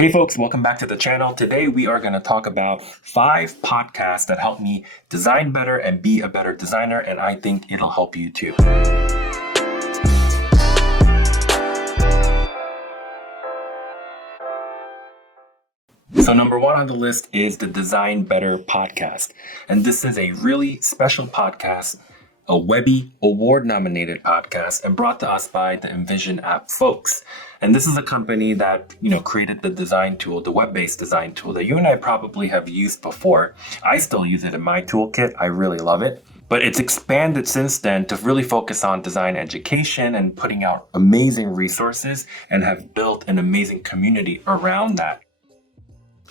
Hey folks, welcome back to the channel. Today we are going to talk about 5 podcasts that help me design better and be a better designer, and I think it'll help you too. So number 1 on the list is the Design Better podcast. And this is a really special podcast, a Webby Award-nominated podcast, and brought to us by the Envision app folks. And this is a company that, created the design tool, the web-based design tool that you and I probably have used before. I still use it in my toolkit. I really love it. But it's expanded since then to really focus on design education and putting out amazing resources and have built an amazing community around that.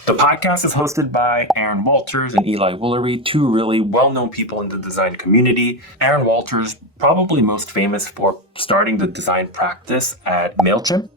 The podcast is hosted by Aaron Walters and Eli Woolery, 2 really well-known people in the design community. Aaron Walters, probably most famous for starting the design practice at MailChimp.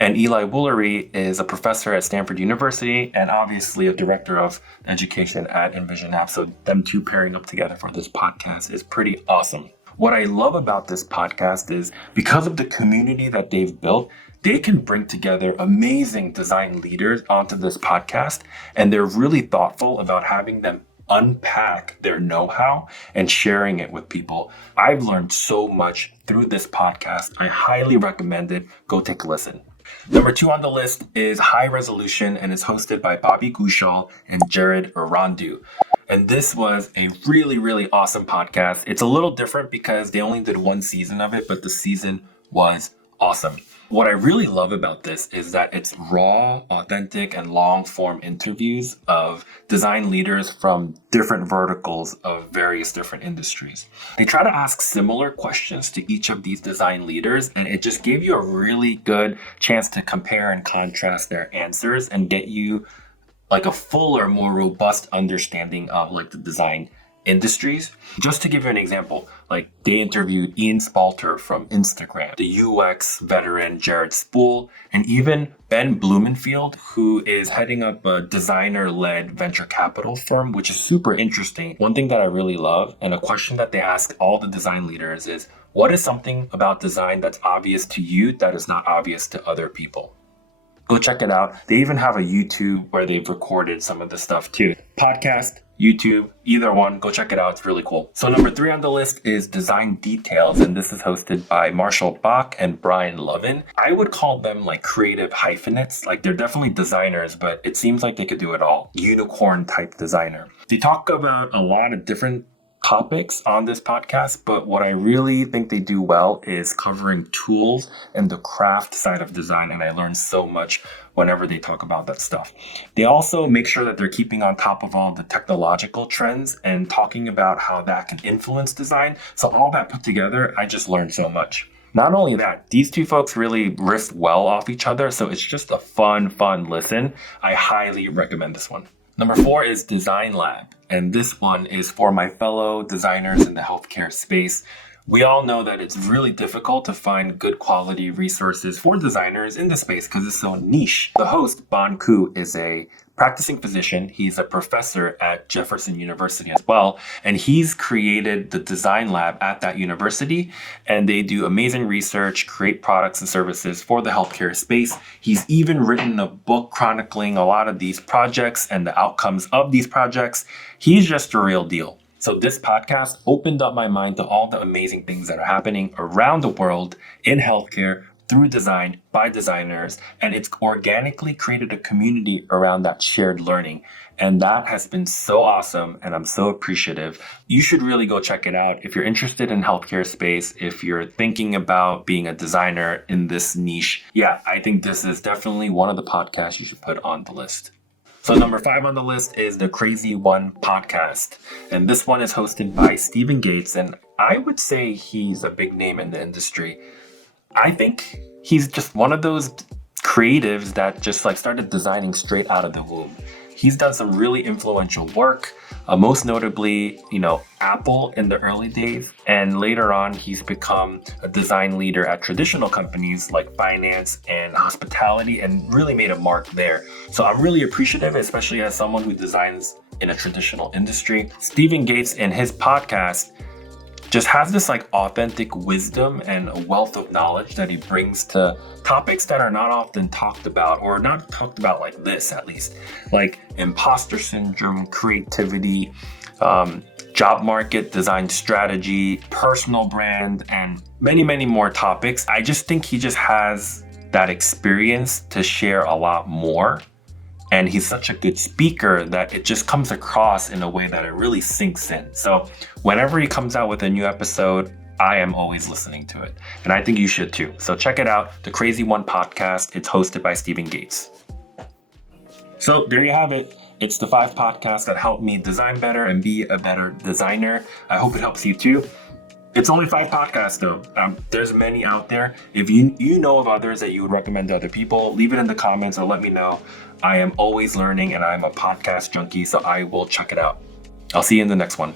And Eli Woolery is a professor at Stanford University and obviously a director of education at Envision App. So them 2 pairing up together for this podcast is pretty awesome. What I love about this podcast is because of the community that they've built, they can bring together amazing design leaders onto this podcast, and they're really thoughtful about having them unpack their know-how and sharing it with people. I've learned so much through this podcast. I highly recommend it. Go take a listen. Number 2 on the list is High Resolution, and it's hosted by Bobby Gushal and Jared Arandu. And this was a really, really awesome podcast. It's a little different because they only did 1 season of it, but the season was awesome. What I really love about this is that it's raw, authentic, and long-form interviews of design leaders from different verticals of various different industries. They try to ask similar questions to each of these design leaders, and it just gave you a really good chance to compare and contrast their answers and get you like a fuller, more robust understanding of like the design industries. Just to give you an example, like they interviewed Ian Spalter from Instagram, the UX veteran Jared Spool, and even Ben Blumenfield, who is heading up a designer-led venture capital firm, which is super interesting. One thing that I really love, and a question that they ask all the design leaders is, what is something about design that's obvious to you that is not obvious to other people? Go check it out. They even have a YouTube where they've recorded some of the stuff too. Podcast, YouTube, either one, go check it out. It's really cool. So number 3 on the list is Design Details, and this is hosted by Marshall Bach and Brian Lovin. I would call them like creative hyphenates. Like they're definitely designers, but it seems like they could do it all. Unicorn type designer. They talk about a lot of different topics on this podcast, but what I really think they do well is covering tools and the craft side of design, and I learn so much whenever they talk about that stuff. They also make sure that they're keeping on top of all the technological trends and talking about how that can influence design. So all that put together, I just learned so much. Not only that, these 2 folks really riff well off each other, so it's just a fun listen. I highly recommend this one. Number 4 is Design Lab, and this one is for my fellow designers in the healthcare space. We all know that it's really difficult to find good quality resources for designers in the space because it's so niche. The host, Bon Ku, is a practicing physician. He's a professor at Jefferson University as well, and he's created the Design Lab at that university, and they do amazing research, create products and services for the healthcare space. He's even written a book chronicling a lot of these projects and the outcomes of these projects. He's just a real deal. So this podcast opened up my mind to all the amazing things that are happening around the world in healthcare through design by designers, and it's organically created a community around that shared learning. And that has been so awesome, and I'm so appreciative. You should really go check it out if you're interested in healthcare space, if you're thinking about being a designer in this niche. Yeah, I think this is definitely one of the podcasts you should put on the list. So number 5 on the list is the Crazy One podcast. And this one is hosted by Stephen Gates, and I would say he's a big name in the industry. I think he's just one of those creatives that just like started designing straight out of the womb. He's done some really influential work, most notably, Apple in the early days. And later on, he's become a design leader at traditional companies like finance and hospitality and really made a mark there. So I'm really appreciative, especially as someone who designs in a traditional industry. Stephen Gates in his podcast just has this like authentic wisdom and a wealth of knowledge that he brings to topics that are not often talked about, or not talked about like this, at least, like imposter syndrome, creativity, job market, design strategy, personal brand, and many, many more topics. I just think he just has that experience to share a lot more. And he's such a good speaker that it just comes across in a way that it really sinks in. So whenever he comes out with a new episode, I am always listening to it. And I think you should too. So check it out, the Crazy One Podcast. It's hosted by Stephen Gates. So there you have it. It's the 5 podcasts that help me design better and be a better designer. I hope it helps you too. It's only 5 podcasts though. There's many out there. If you know of others that you would recommend to other people, leave it in the comments or let me know. I am always learning and I'm a podcast junkie, so I will check it out. I'll see you in the next one.